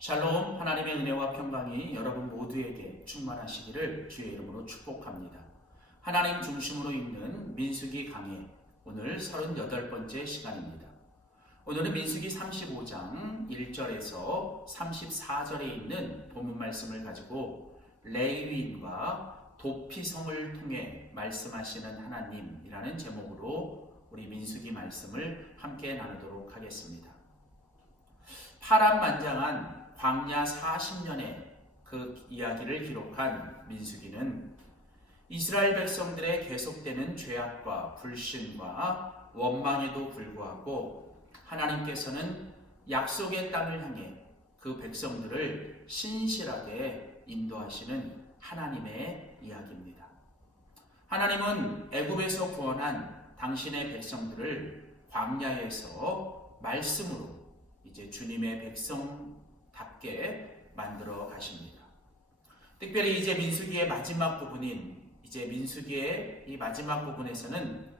샬롬, 하나님의 은혜와 평강이 여러분 모두에게 충만하시기를 주의 이름으로 축복합니다. 하나님 중심으로 읽는 민수기 강해, 오늘 38번째 시간입니다. 오늘은 민수기 35장 1절에서 34절에 있는 본문 말씀을 가지고 레위인과 도피성을 통해 말씀하시는 하나님이라는 제목으로 우리 민수기 말씀을 함께 나누도록 하겠습니다. 파란만장한 광야 40년의 그 이야기를 기록한 민수기는 이스라엘 백성들의 계속되는 죄악과 불신과 원망에도 불구하고 하나님께서는 약속의 땅을 향해 그 백성들을 신실하게 인도하시는 하나님의 이야기입니다. 하나님은 애굽에서 구원한 당신의 백성들을 광야에서 말씀으로 이제 주님의 백성답게 만들어 가십니다. 특별히 이제 민수기의 마지막 부분인 이제 민수기의 이 마지막 부분에서는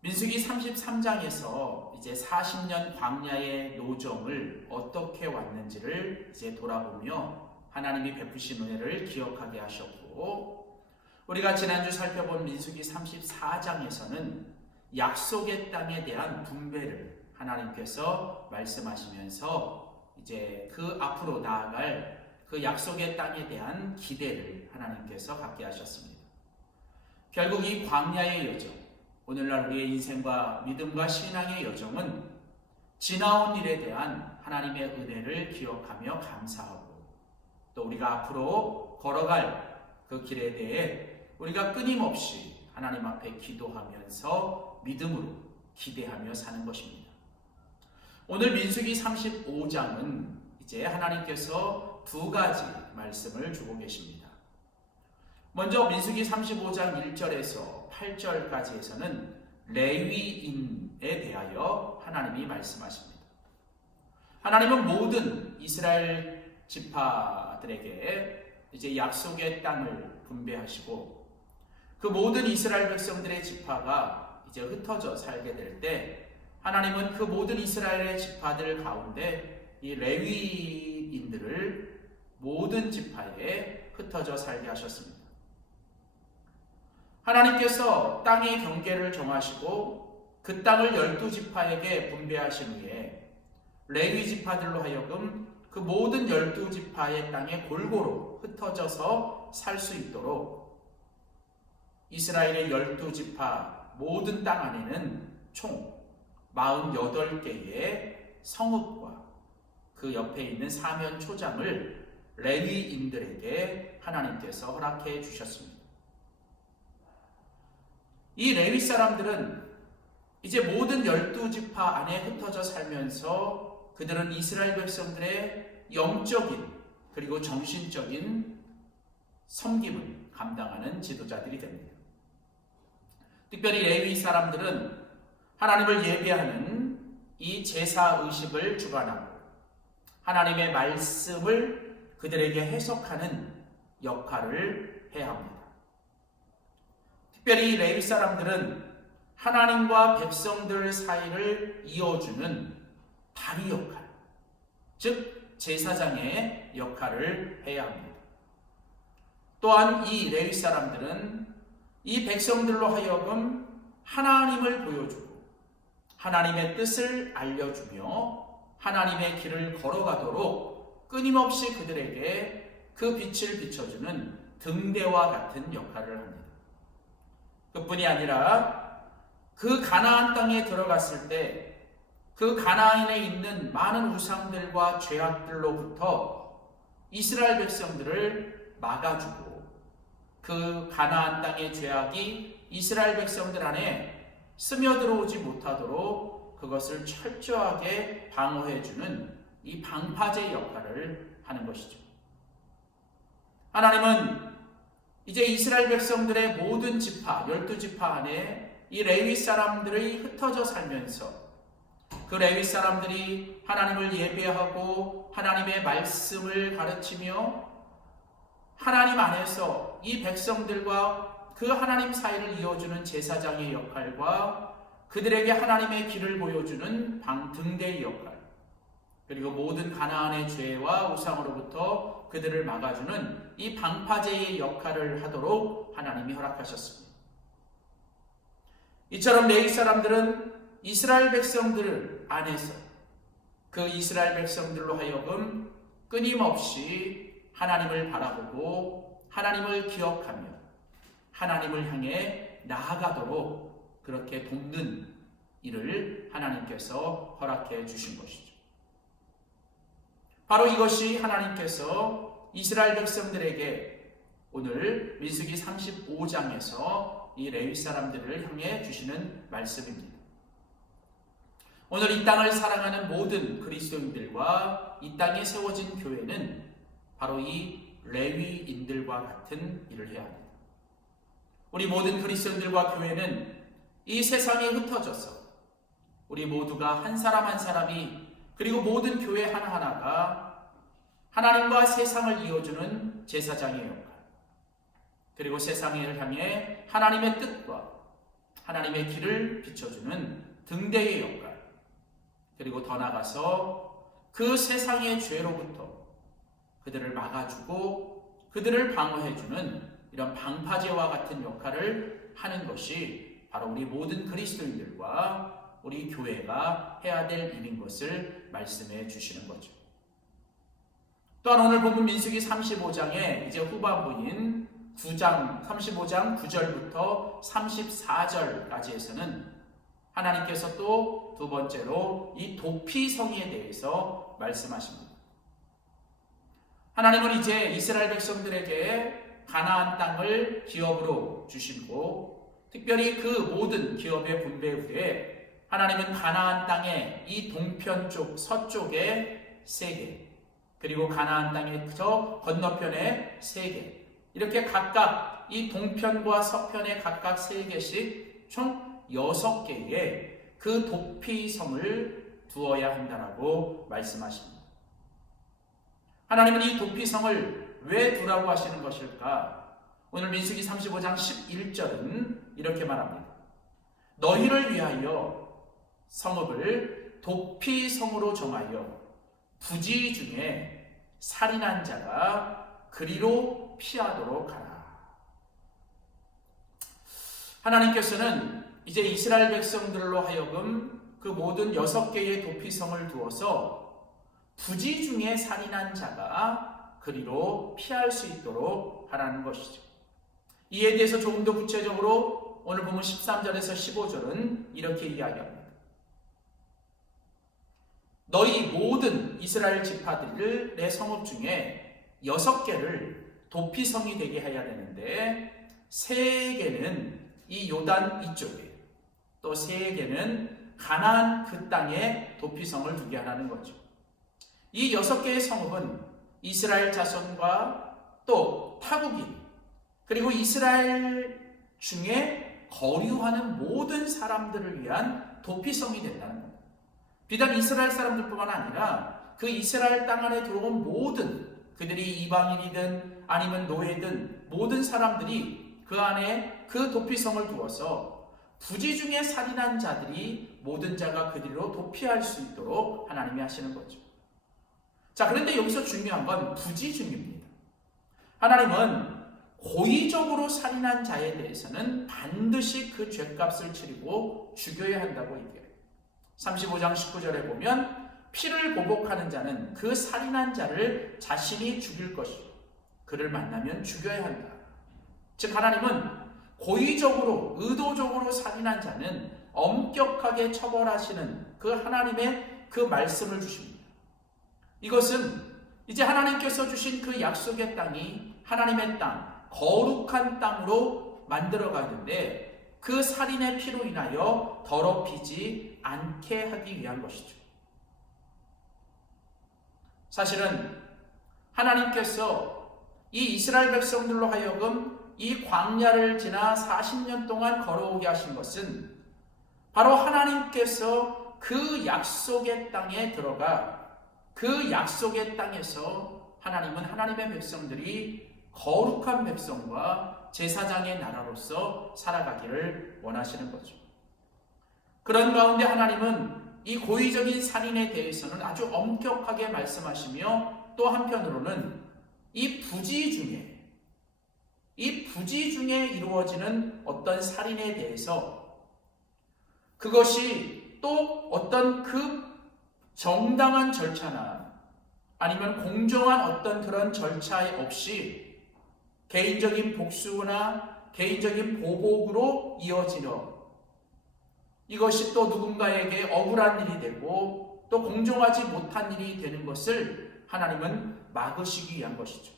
민수기 33장에서 이제 40년 광야의 노정을 어떻게 왔는지를 이제 돌아보며 하나님이 베푸신 은혜를 기억하게 하셨고, 우리가 지난주 살펴본 민수기 34장에서는 약속의 땅에 대한 분배를 하나님께서 말씀하시면서 이제 그 앞으로 나아갈 그 약속의 땅에 대한 기대를 하나님께서 갖게 하셨습니다. 결국 이 광야의 여정, 오늘날 우리의 인생과 믿음과 신앙의 여정은 지나온 일에 대한 하나님의 은혜를 기억하며 감사하고, 또 우리가 앞으로 걸어갈 그 길에 대해 우리가 끊임없이 하나님 앞에 기도하면서 믿음으로 기대하며 사는 것입니다. 오늘 민수기 35장은 이제 하나님께서 두 가지 말씀을 주고 계십니다. 먼저 민수기 35장 1절에서 8절까지에서는 레위인에 대하여 하나님이 말씀하십니다. 하나님은 모든 이스라엘 지파들에게 이제 약속의 땅을 분배하시고, 그 모든 이스라엘 백성들의 지파가 이제 흩어져 살게 될 때 하나님은 그 모든 이스라엘의 지파들 가운데 이 레위인들을 모든 지파에 흩어져 살게 하셨습니다. 하나님께서 땅의 경계를 정하시고 그 땅을 12지파에게 분배하신 후에 레위 지파들로 하여금 그 모든 12지파의 땅에 골고루 흩어져서 살 수 있도록 이스라엘의 12지파 모든 땅 안에는 총 48개의 성읍과 그 옆에 있는 사면 초장을 레위인들에게 하나님께서 허락해 주셨습니다. 이 레위 사람들은 이제 모든 12지파 안에 흩어져 살면서 그들은 이스라엘 백성들의 영적인 그리고 정신적인 섬김을 감당하는 지도자들이 됩니다. 특별히 레위 사람들은 하나님을 예배하는 이 제사 의식을 주관하고 하나님의 말씀을 그들에게 해석하는 역할을 해야 합니다. 특별히 레위 사람들은 하나님과 백성들 사이를 이어주는 다리 역할, 즉 제사장의 역할을 해야 합니다. 또한 이 레위 사람들은 이 백성들로 하여금 하나님을 보여주고 하나님의 뜻을 알려주며 하나님의 길을 걸어가도록 끊임없이 그들에게 그 빛을 비춰주는 등대와 같은 역할을 합니다. 그뿐이 아니라 그 가나안 땅에 들어갔을 때 그 가나안에 있는 많은 우상들과 죄악들로부터 이스라엘 백성들을 막아주고 그 가나안 땅의 죄악이 이스라엘 백성들 안에 스며들어오지 못하도록 그것을 철저하게 방어해주는 이 방파제 역할을 하는 것이죠. 하나님은 이제 이스라엘 백성들의 모든 지파, 12지파 안에 이 레위 사람들이 흩어져 살면서 그 레위 사람들이 하나님을 예배하고 하나님의 말씀을 가르치며 하나님 안에서 이 백성들과 그 하나님 사이를 이어주는 제사장의 역할과 그들에게 하나님의 길을 보여주는 등대의 역할, 그리고 모든 가나안의 죄와 우상으로부터 그들을 막아주는 이 방파제의 역할을 하도록 하나님이 허락하셨습니다. 이처럼 레위 사람들은 이스라엘 백성들 안에서 그 이스라엘 백성들로 하여금 끊임없이 하나님을 바라보고 하나님을 기억하며 하나님을 향해 나아가도록 그렇게 돕는 일을 하나님께서 허락해 주신 것이죠. 바로 이것이 하나님께서 이스라엘 백성들에게 오늘 민수기 35장에서 이 레위 사람들을 향해 주시는 말씀입니다. 오늘 이 땅을 사랑하는 모든 그리스도인들과 이 땅에 세워진 교회는 바로 이 레위인들과 같은 일을 해야 합니다. 우리 모든 그리스도인들과 교회는 이 세상에 흩어져서 우리 모두가 한 사람 한 사람이 그리고 모든 교회 하나하나가 하나님과 세상을 이어주는 제사장의 역할, 그리고 세상을 향해 하나님의 뜻과 하나님의 길을 비춰주는 등대의 역할, 그리고 더 나아가서 그 세상의 죄로부터 그들을 막아주고 그들을 방어해주는 이런 방파제와 같은 역할을 하는 것이 바로 우리 모든 그리스도인들과 우리 교회가 해야 될 일인 것을 말씀해 주시는 거죠. 또한 오늘 본문 민수기 35장의 이제 후반부인 35장 9절부터 34절까지에서는 하나님께서 또 두 번째로 이 도피성에 대해서 말씀하십니다. 하나님은 이제 이스라엘 백성들에게 가나안 땅을 기업으로 주시고 특별히 그 모든 기업의 분배 후에 하나님은 가나안 땅의 이 동편 쪽 서쪽에 3개, 그리고 가나안 땅의 저 건너편에 3개, 이렇게 각각 이 동편과 서편에 각각 3개씩 총 6개의 그 도피성을 두어야 한다라고 말씀하십니다. 하나님은 이 도피성을 왜 두라고 하시는 것일까? 오늘 민수기 35장 11절은 이렇게 말합니다. 너희를 위하여 성읍을 도피성으로 정하여 부지 중에 살인한 자가 그리로 피하도록 하라. 하나님께서는 이제 이스라엘 백성들로 하여금 그 모든 6개의 도피성을 두어서 부지 중에 살인한 자가 그리로 피할 수 있도록 하라는 것이죠. 이에 대해서 조금 더 구체적으로 오늘 보면 13절에서 15절은 이렇게 이야기합니다. 너희 모든 이스라엘 지파들을 내 성읍 중에 6개를 도피성이 되게 해야 되는데 3개는 이 요단 이쪽에 또 3개는 가나안 그 땅에 도피성을 두게 하라는 거죠. 이 6개의 성읍은 이스라엘 자손과 또 타국인 그리고 이스라엘 중에 거류하는 모든 사람들을 위한 도피성이 된다는 겁니다. 비단 이스라엘 사람들뿐만 아니라 그 이스라엘 땅 안에 들어온 모든 그들이 이방인이든 아니면 노예든 모든 사람들이 그 안에 그 도피성을 두어서 부지 중에 살인한 자들이 모든 자가 그리로 도피할 수 있도록 하나님이 하시는 거죠. 자, 그런데 여기서 중요한 건 부지 중입니다. 하나님은 고의적으로 살인한 자에 대해서는 반드시 그 죄값을 치르고 죽여야 한다고 얘기해요. 35장 19절에 보면 피를 보복하는 자는 그 살인한 자를 자신이 죽일 것이고 그를 만나면 죽여야 한다. 즉 하나님은 고의적으로 의도적으로 살인한 자는 엄격하게 처벌하시는 그 하나님의 그 말씀을 주십니다. 이것은 이제 하나님께서 주신 그 약속의 땅이 하나님의 땅, 거룩한 땅으로 만들어가는데 그 살인의 피로 인하여 더럽히지 않게 하기 위한 것이죠. 사실은 하나님께서 이 이스라엘 백성들로 하여금 이 광야를 지나 40년 동안 걸어오게 하신 것은 바로 하나님께서 그 약속의 땅에 들어가 그 약속의 땅에서 하나님은 하나님의 백성들이 거룩한 백성과 제사장의 나라로서 살아가기를 원하시는 거죠. 그런 가운데 하나님은 이 고의적인 살인에 대해서는 아주 엄격하게 말씀하시며 또 한편으로는 이 부지 중에 이루어지는 어떤 살인에 대해서 그것이 또 어떤 그 정당한 절차나 아니면 공정한 어떤 그런 절차 없이 개인적인 복수나 개인적인 보복으로 이어지려 이것이 또 누군가에게 억울한 일이 되고 또 공정하지 못한 일이 되는 것을 하나님은 막으시기 위한 것이죠.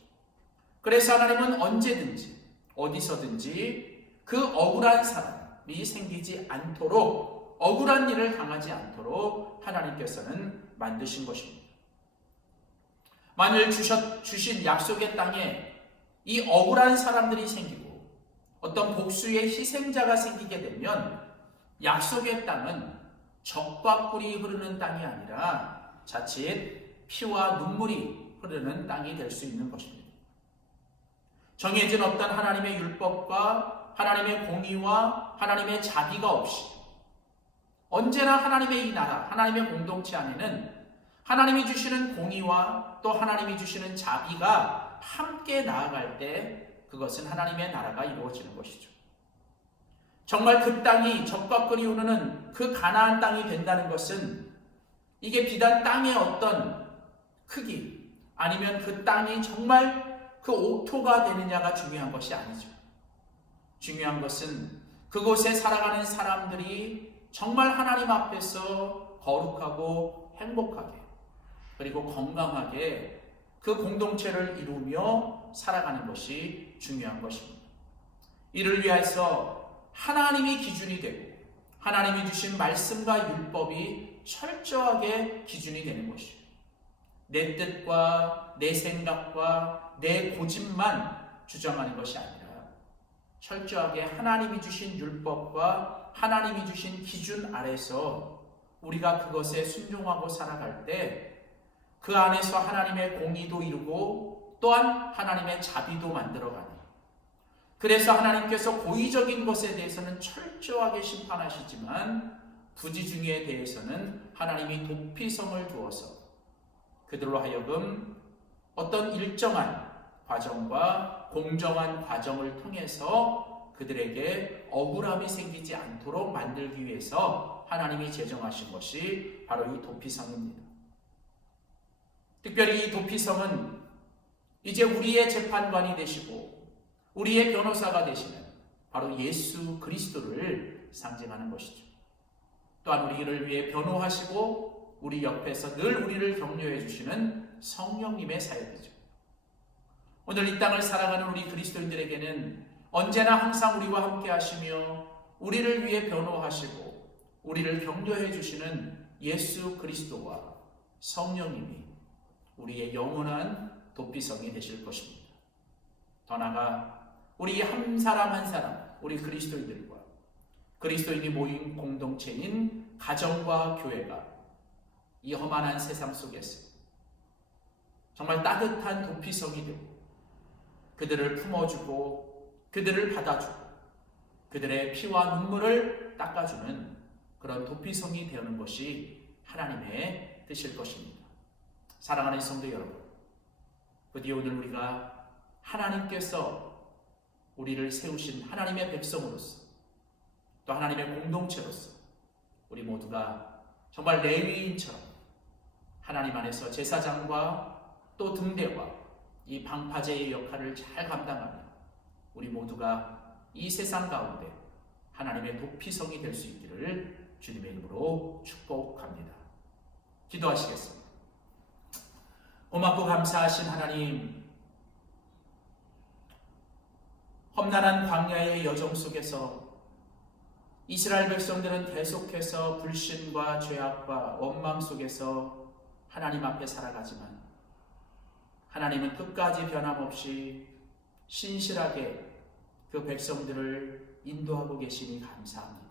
그래서 하나님은 언제든지 어디서든지 그 억울한 사람이 생기지 않도록 억울한 일을 당하지 않도록 하나님께서는 만드신 것입니다. 만일 주신 약속의 땅에 이 억울한 사람들이 생기고 어떤 복수의 희생자가 생기게 되면 약속의 땅은 적과 꿀이 흐르는 땅이 아니라 자칫 피와 눈물이 흐르는 땅이 될 수 있는 것입니다. 정해진 어떤 하나님의 율법과 하나님의 공의와 하나님의 자비가 없이 언제나 하나님의 이 나라, 하나님의 공동체 안에는 하나님이 주시는 공의와 또 하나님이 주시는 자비가 함께 나아갈 때 그것은 하나님의 나라가 이루어지는 것이죠. 정말 그 땅이 적과 꿀이 흐르는 그 가나안 땅이 된다는 것은 이게 비단 땅의 어떤 크기 아니면 그 땅이 정말 그 옥토가 되느냐가 중요한 것이 아니죠. 중요한 것은 그곳에 살아가는 사람들이 정말 하나님 앞에서 거룩하고 행복하게 그리고 건강하게 그 공동체를 이루며 살아가는 것이 중요한 것입니다. 이를 위해서 하나님이 기준이 되고 하나님이 주신 말씀과 율법이 철저하게 기준이 되는 것이에요. 내 뜻과 내 생각과 내 고집만 주장하는 것이 아니라 철저하게 하나님이 주신 율법과 하나님이 주신 기준 아래서 우리가 그것에 순종하고 살아갈 때 그 안에서 하나님의 공의도 이루고 또한 하나님의 자비도 만들어가는 그래서 하나님께서 고의적인 것에 대해서는 철저하게 심판하시지만 부지중의에 대해서는 하나님이 도피성을 두어서 그들로 하여금 어떤 일정한 과정과 공정한 과정을 통해서 그들에게 억울함이 생기지 않도록 만들기 위해서 하나님이 제정하신 것이 바로 이 도피성입니다. 특별히 이 도피성은 이제 우리의 재판관이 되시고 우리의 변호사가 되시는 바로 예수 그리스도를 상징하는 것이죠. 또한 우리를 위해 변호하시고 우리 옆에서 늘 우리를 격려해 주시는 성령님의 사역이죠. 오늘 이 땅을 살아가는 우리 그리스도인들에게는 언제나 항상 우리와 함께 하시며 우리를 위해 변호하시고 우리를 격려해 주시는 예수 그리스도와 성령님이 우리의 영원한 도피성이 되실 것입니다. 더 나아가 우리 한 사람 한 사람 우리 그리스도인들과 그리스도인이 모인 공동체인 가정과 교회가 이 험한한 세상 속에서 정말 따뜻한 도피성이 되고 그들을 품어주고 그들을 받아주고 그들의 피와 눈물을 닦아주는 그런 도피성이 되는 것이 하나님의 뜻일 것입니다. 사랑하는 성도 여러분, 부디 오늘 우리가 하나님께서 우리를 세우신 하나님의 백성으로서 또 하나님의 공동체로서 우리 모두가 정말 레위인처럼 하나님 안에서 제사장과 또 등대와 이 방파제의 역할을 잘 감당하며 우리 모두가 이 세상 가운데 하나님의 도피성이 될 수 있기를 주님의 이름으로 축복합니다. 기도하시겠습니다. 고맙고 감사하신 하나님, 험난한 광야의 여정 속에서 이스라엘 백성들은 계속해서 불신과 죄악과 원망 속에서 하나님 앞에 살아가지만 하나님은 끝까지 변함없이 신실하게 그 백성들을 인도하고 계시니 감사합니다.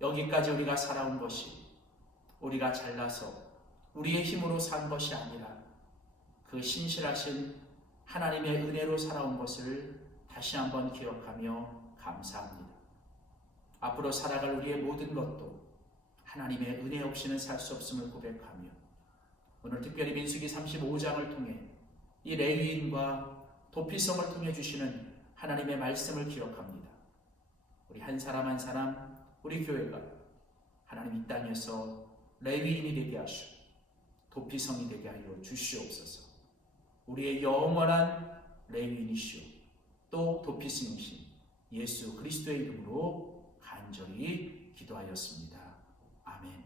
여기까지 우리가 살아온 것이 우리가 잘나서 우리의 힘으로 산 것이 아니라 그 신실하신 하나님의 은혜로 살아온 것을 다시 한번 기억하며 감사합니다. 앞으로 살아갈 우리의 모든 것도 하나님의 은혜 없이는 살 수 없음을 고백하며 오늘 특별히 민수기 35장을 통해 이 레위인과 도피성을 통해 주시는 하나님의 말씀을 기억합니다. 우리 한 사람 한 사람, 우리 교회가 하나님 이 땅에서 레위인이 되게 하시고 도피성이 되게 하여 주시옵소서. 우리의 영원한 레위인이시오 또 도피성이신 예수 그리스도의 이름으로 간절히 기도하였습니다. 아멘.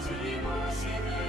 주님 오시는